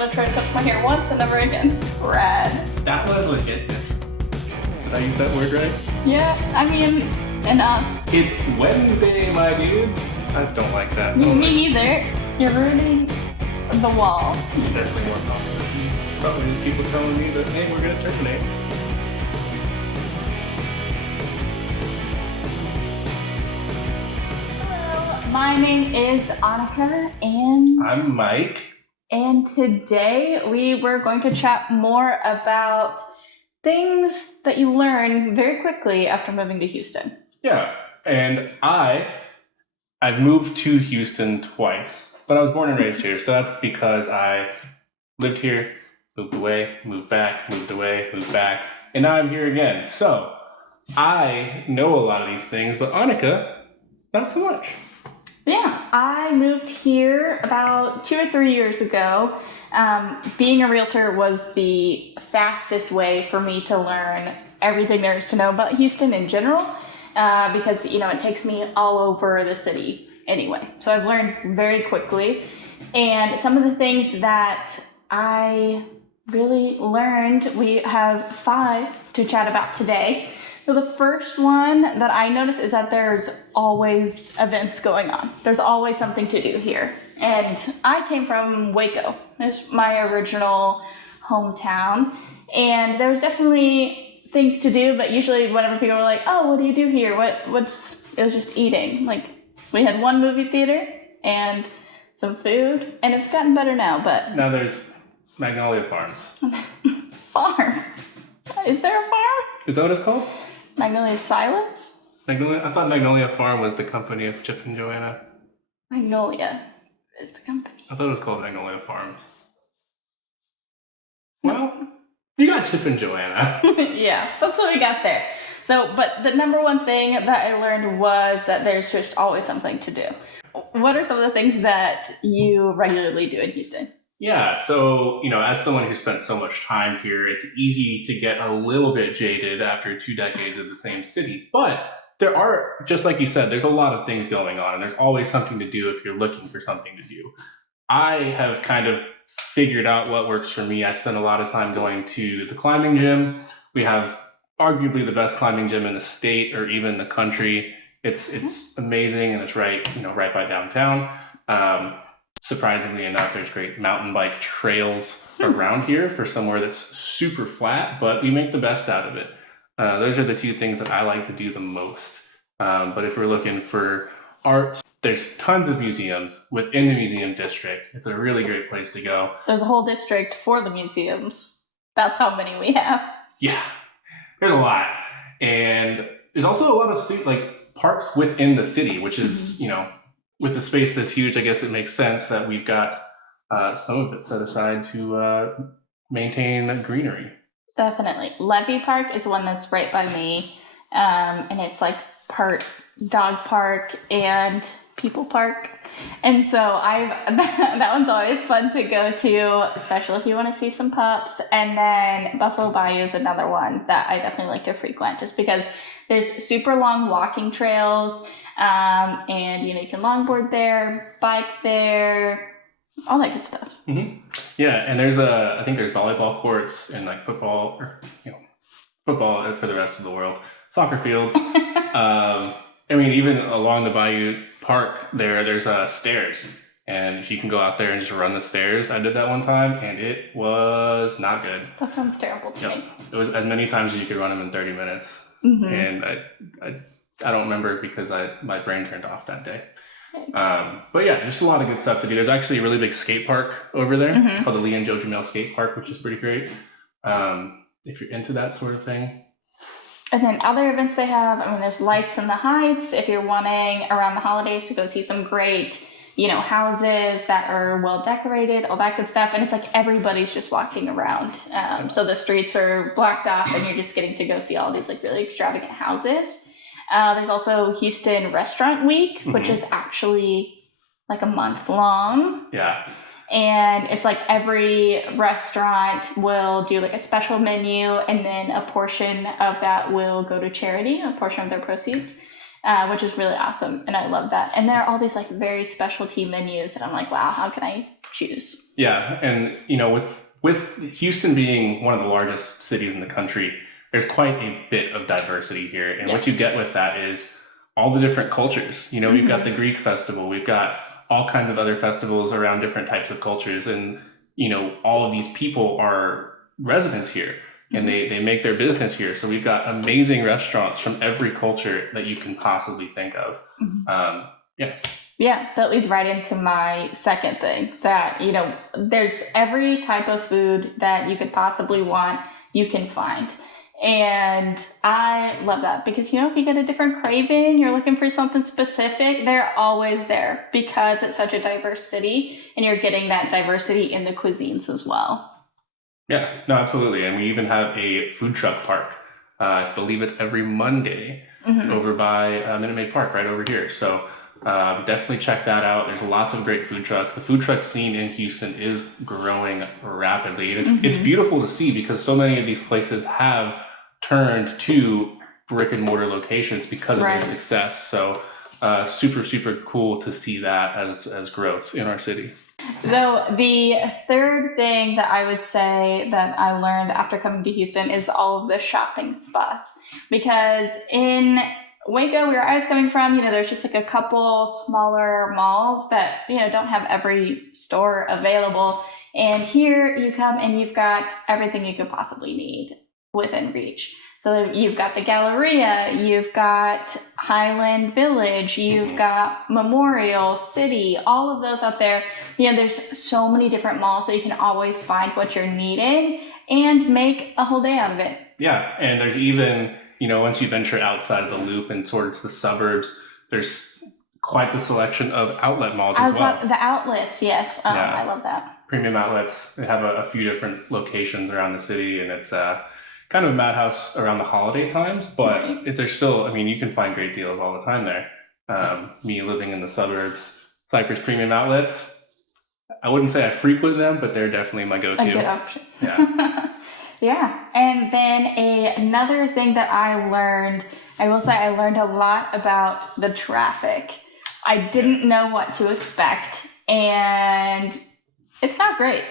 gonna try to touch my hair once and never again. Rad. That was legit. Did I use that word right? Yeah, I mean, enough. It's Wednesday, my dudes. I don't like that. Me neither. You're ruining the wall. Definitely more confident. Probably just people telling me that, hey, we're gonna terminate. Hello, my name is Annika, and I'm Mike. today we were going to chat more about things that you learn very quickly after moving to Houston. Yeah, and I've moved to Houston twice, but I was born and raised here, so that's because I lived here, moved away, moved back, moved away, moved back, and now I'm here again. So I know a lot of these things, but Annika, not so much. Yeah, I moved here about 2 or 3 years ago. Being a realtor was the fastest way for me to learn everything there is to know about Houston in general, because it takes me all over the city anyway. So I've learned very quickly, and some of the things that I really learned, we have 5 to chat about today. So the first one that I noticed is that there's always events going on. There's always something to do here. And I came from Waco. It's my original hometown. And there was definitely things to do, but usually whenever people were like, oh, what do you do here? It was just eating. Like, we had one movie theater and some food, and it's gotten better now, but... Now there's Magnolia Farms. Farms? Is there a farm? Is that what it's called? Magnolia Silos? Magnolia? I thought Magnolia Farm was the company of Chip and Joanna. Magnolia is the company. I thought it was called Magnolia Farms. Well, you got Chip and Joanna. Yeah, that's what we got there. So, but the number one thing that I learned was that there's just always something to do. What are some of the things that you regularly do in Houston? Yeah, so, as someone who spent so much time here, it's easy to get a little bit jaded after 2 decades of the same city. But there are, just like you said, there's a lot of things going on, and there's always something to do if you're looking for something to do. I have kind of figured out what works for me. I spend a lot of time going to the climbing gym. We have arguably the best climbing gym in the state or even the country. It's amazing, and it's right by downtown. Surprisingly enough, there's great mountain bike trails around here for somewhere that's super flat, but we make the best out of it. Those are the 2 things that I like to do the most. But if we're looking for art, there's tons of museums within the museum district. It's a really great place to go. There's a whole district for the museums. That's how many we have. Yeah, there's a lot. And there's also a lot of parks within the city, which is, with a space this huge, I guess it makes sense that we've got some of it set aside to maintain greenery. Definitely. Levy Park is one that's right by me, and it's like part dog park and people park. And so that one's always fun to go to, especially if you want to see some pups. And then Buffalo Bayou is another one that I definitely like to frequent, just because there's super long walking trails. And you can longboard there, bike there, all that good stuff. Mm-hmm. Yeah, and I think there's volleyball courts and like football, or football for the rest of the world, soccer fields. Even along the Bayou Park there's stairs, and you can go out there and just run the stairs. I did that one time, and it was not good. That sounds terrible to me. It was as many times as you could run them in 30 minutes, and I don't remember because my brain turned off that day. But yeah, just a lot of good stuff to do. There's actually a really big skate park over there. It's called the Lee and Joe Jamel Skate Park, which is pretty great. If you're into that sort of thing. And then other events they have, there's Lights in the Heights if you're wanting around the holidays to go see some great, houses that are well decorated, all that good stuff. And it's like everybody's just walking around. So the streets are blocked off, and you're just getting to go see all these like really extravagant houses. There's also Houston Restaurant Week, which is actually like a month long. Yeah. And it's like every restaurant will do like a special menu, and then a portion of that will go to charity, a portion of their proceeds. which is really awesome. And I love that. And there are all these like very specialty menus that I'm like, wow, how can I choose? Yeah, and you know, with Houston being one of the largest cities in the country, there's quite a bit of diversity here. And what you get with that is all the different cultures. You know, we've got the Greek festival, we've got all kinds of other festivals around different types of cultures, and you know, all of these people are residents here. And they make their business here. So we've got amazing restaurants from every culture that you can possibly think of. Yeah. Yeah, that leads right into my second thing, that, you know, there's every type of food that you could possibly want, you can find. And I love that because, you know, if you get a different craving, you're looking for something specific, they're always there because it's such a diverse city and you're getting that diversity in the cuisines as well. Yeah, no, absolutely. And we even have a food truck park. I believe it's every Monday over by Minute Maid Park, right over here. So definitely check that out. There's lots of great food trucks. The food truck scene in Houston is growing rapidly. And it's beautiful to see because so many of these places have turned to brick and mortar locations because of their success. So super, super cool to see that as growth in our city. So the third thing that I would say that I learned after coming to Houston is all of the shopping spots. Because in Waco, where I was coming from, you know, there's just like a couple smaller malls that, you know, don't have every store available. And here you come and you've got everything you could possibly need within reach. So you've got the Galleria, you've got Highland Village, you've got Memorial City, all of those out there. You know, there's so many different malls that you can always find what you're needing and make a whole day out of it. Yeah, and there's even, you know, once you venture outside of the loop and towards the suburbs, there's quite the selection of outlet malls as well. The outlets, yes. Yeah. I love that. Premium outlets, they have a few different locations around the city, and it's kind of a madhouse around the holiday times, but there's still, I mean, you can find great deals all the time there. Me living in the suburbs, Cypress Premium Outlets, I wouldn't say I frequent them, but they're definitely my go-to. A good option. Yeah. Yeah. And then another thing that I learned, I will say I learned a lot about the traffic. I didn't know what to expect, and it's not great,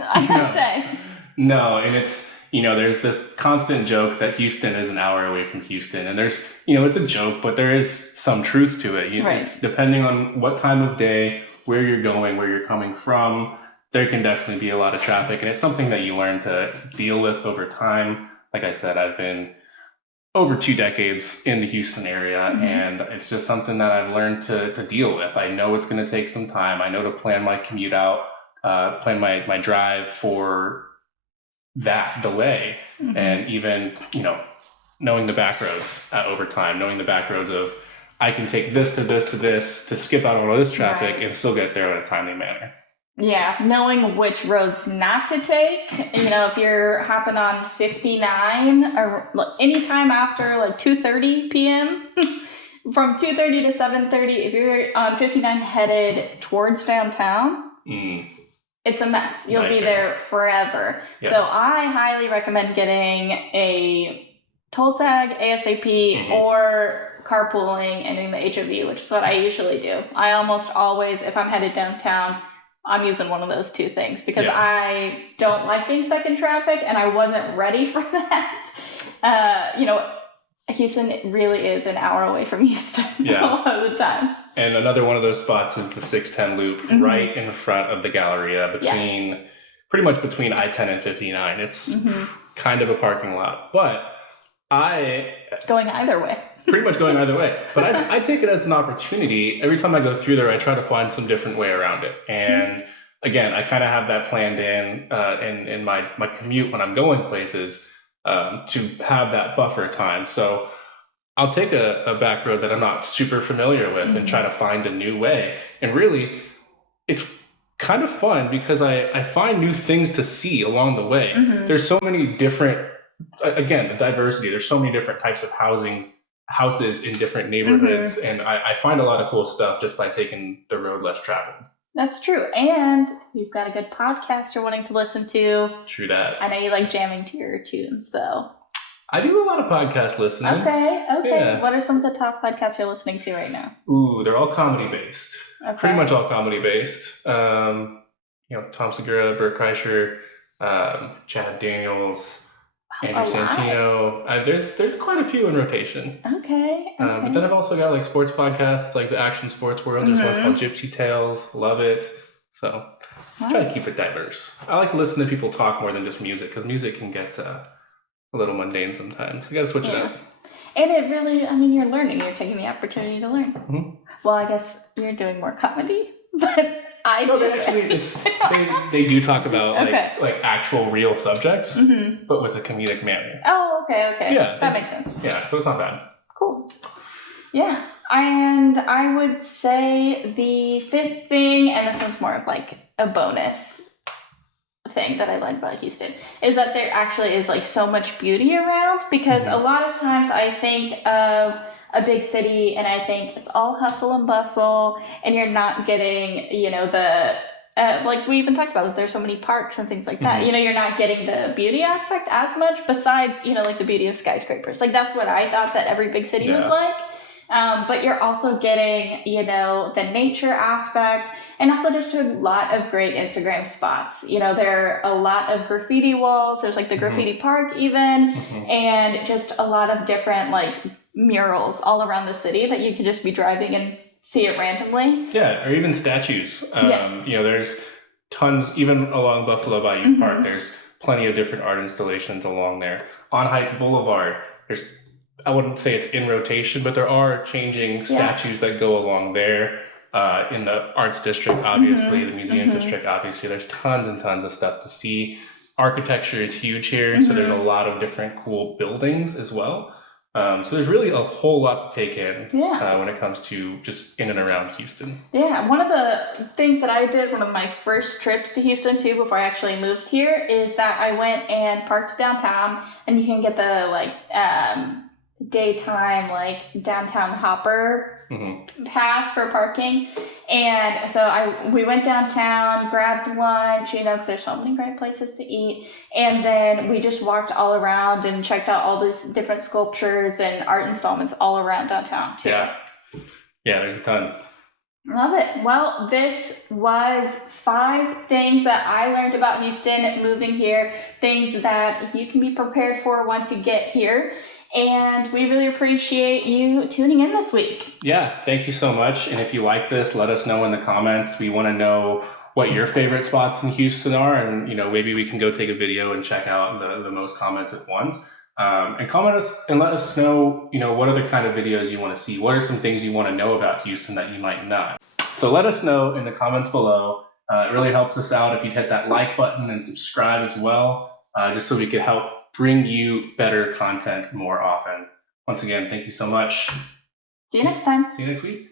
I gotta say. No, and it's, you know, there's this constant joke that Houston is an hour away from Houston. And there's, you know, it's a joke, but there is some truth to it. It's depending on what time of day, where you're going, where you're coming from, there can definitely be a lot of traffic. And it's something that you learn to deal with over time. Like I said, I've been over 2 decades in the Houston area, and it's just something that I've learned to deal with. I know it's going to take some time. I know to plan my commute out, plan my drive for that delay, and even, you know, knowing the back roads over time, knowing the back roads of I can take this to this to this to skip out all of this traffic and still get there in a timely manner. Yeah, knowing which roads not to take. You know, if you're hopping on 59 or anytime after like 2:30 p.m. from 2:30 to 7:30, if you're on 59 headed towards downtown, it's a mess. You'll be there forever. Yep. So I highly recommend getting a toll tag ASAP or carpooling and doing the HOV, which is what I usually do. I almost always, if I'm headed downtown, I'm using one of those two things because I don't like being stuck in traffic and I wasn't ready for that. You know, Houston really is an hour away from Houston a lot of the times. And another one of those spots is the 610 loop right in front of the Galleria pretty much between I-10 and 59. It's kind of a parking lot, but going either way. Pretty much going either way. But I take it as an opportunity. Every time I go through there, I try to find some different way around it. And again, I kind of have that planned in my commute when I'm going places to have that buffer time. So I'll take a back road that I'm not super familiar with and try to find a new way. And really, it's kind of fun because I find new things to see along the way. There's so many different, again, the diversity. There's so many different types of houses in different neighborhoods, and I find a lot of cool stuff just by taking the road less traveled. That's true. And you've got a good podcast you're wanting to listen to. True that. I know you like jamming to your tunes, though. I do a lot of podcast listening. Okay. Yeah. What are some of the top podcasts you're listening to right now? Ooh, they're all comedy based. Okay. Pretty much all comedy based. Tom Segura, Bert Kreischer, Chad Daniels, Andrew Santino. There's quite a few in rotation. Okay. But then I've also got like sports podcasts, like the Action Sports World. There's one called Gypsy Tales. Love it. So try to keep it diverse. I like to listen to people talk more than just music, because music can get a little mundane sometimes. You got to switch it up. And it really, I mean, you're learning. You're taking the opportunity to learn. Mm-hmm. Well, I guess you're doing more comedy, but I do. They actually, they do talk about like actual real subjects, but with a comedic manner. Oh, okay. Yeah, that makes sense. Yeah, so it's not bad. Cool. Yeah, and I would say the fifth thing, and this one's more of like a bonus thing that I learned about Houston, is that there actually is like so much beauty around, because a lot of times I think of a big city and I think it's all hustle and bustle, and you're not getting, the like we even talked about that there's so many parks and things like that. You're not getting the beauty aspect as much, besides, like the beauty of skyscrapers. Like that's what I thought that every big city was like. But you're also getting, the nature aspect, and also just a lot of great Instagram spots. There are a lot of graffiti walls. There's like the graffiti park even, and just a lot of different like murals all around the city that you can just be driving and see it randomly. Yeah, or even statues. There's tons, even along Buffalo Bayou Park, there's plenty of different art installations along there. On Heights Boulevard, I wouldn't say it's in rotation, but there are changing statues that go along there. In the arts district, obviously, the museum district, obviously, there's tons and tons of stuff to see. Architecture is huge here, so there's a lot of different cool buildings as well. So there's really a whole lot to take in when it comes to just in and around Houston. Yeah, one of the things that I did, one of my first trips to Houston too, before I actually moved here, is that I went and parked downtown, and you can get the daytime downtown hopper pass for parking. And so we went downtown, grabbed lunch, because there's so many great places to eat, and then we just walked all around and checked out all these different sculptures and art installments all around downtown too. Yeah, there's a ton. Love it. Well, this was 5 things that I learned about Houston moving here, things that you can be prepared for once you get here. And we really appreciate you tuning in this week. Yeah, thank you so much. And if you like this, let us know in the comments. We want to know what your favorite spots in Houston are. And, maybe we can go take a video and check out the most commented ones. And comment us and let us know, what other kind of videos you want to see. What are some things you want to know about Houston that you might not? So let us know in the comments below. It really helps us out if you'd hit that like button and subscribe as well, just so we could help bring you better content more often. Once again, thank you so much. See you next time. See you next week.